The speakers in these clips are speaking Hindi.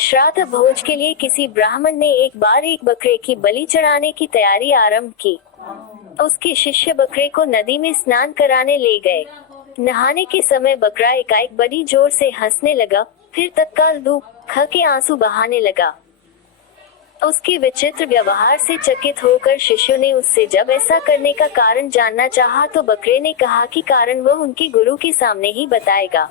श्राद्ध भोज के लिए किसी ब्राह्मण ने एक बार एक बकरे की बलि चढ़ाने की तैयारी आरंभ की। उसके शिष्य बकरे को नदी में स्नान कराने ले गए। नहाने के समय बकरा एकाएक बड़ी जोर से हंसने लगा, फिर तत्काल दुख के आंसू बहाने लगा। उसके विचित्र व्यवहार से चकित होकर शिष्यों ने उससे जब ऐसा करने का कारण जानना चाहा तो बकरे ने कहा कि कारण वह उनके गुरु के सामने ही बताएगा।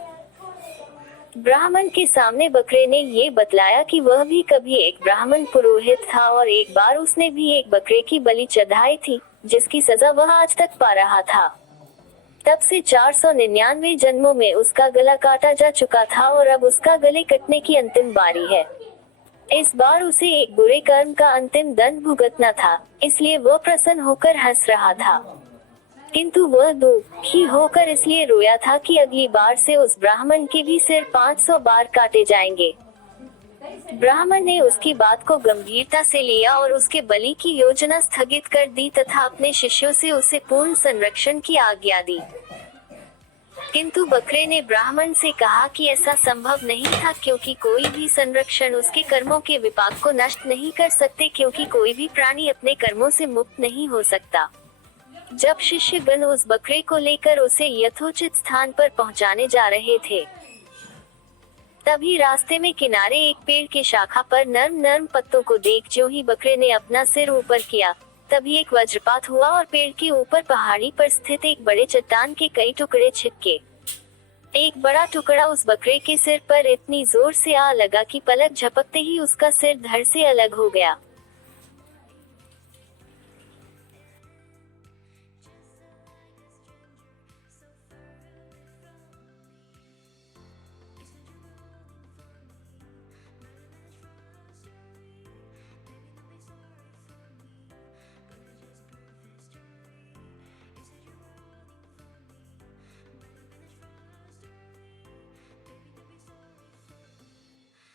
ब्राह्मण के सामने बकरे ने ये बतलाया कि वह भी कभी एक ब्राह्मण पुरोहित था और एक बार उसने भी एक बकरे की बलि चढ़ाई थी, जिसकी सजा वह आज तक पा रहा था। तब से 499 जन्मों में उसका गला काटा जा चुका था और अब उसका गले कटने की अंतिम बारी है। इस बार उसे एक बुरे कर्म का अंतिम दंड भुगतना था, इसलिए वह प्रसन्न होकर हंस रहा था, किंतु वह दुखी होकर इसलिए रोया था कि अगली बार से उस ब्राह्मण के भी सिर 500 बार काटे जाएंगे। ब्राह्मण ने उसकी बात को गंभीरता से लिया और उसके बलि की योजना स्थगित कर दी तथा अपने शिष्यों से उसे पूर्ण संरक्षण की आज्ञा दी। किंतु बकरे ने ब्राह्मण से कहा कि ऐसा संभव नहीं था, क्योंकि कोई भी संरक्षण उसके कर्मों के विपाक को नष्ट नहीं कर सकते, क्योंकि कोई भी प्राणी अपने कर्मों से मुक्त नहीं हो सकता। जब शिष्यगण उस बकरे को लेकर उसे यथोचित स्थान पर पहुंचाने जा रहे थे, तभी रास्ते में किनारे एक पेड़ के शाखा पर नर्म नर्म पत्तों को देख ज्यों ही बकरे ने अपना सिर ऊपर किया, तभी एक वज्रपात हुआ और पेड़ के ऊपर पहाड़ी पर स्थित एक बड़े चट्टान के कई टुकड़े छिटके। एक बड़ा टुकड़ा उस बकरे के सिर पर इतनी जोर से आ लगा कि पलक झपकते ही उसका सिर धड़ से अलग हो गया।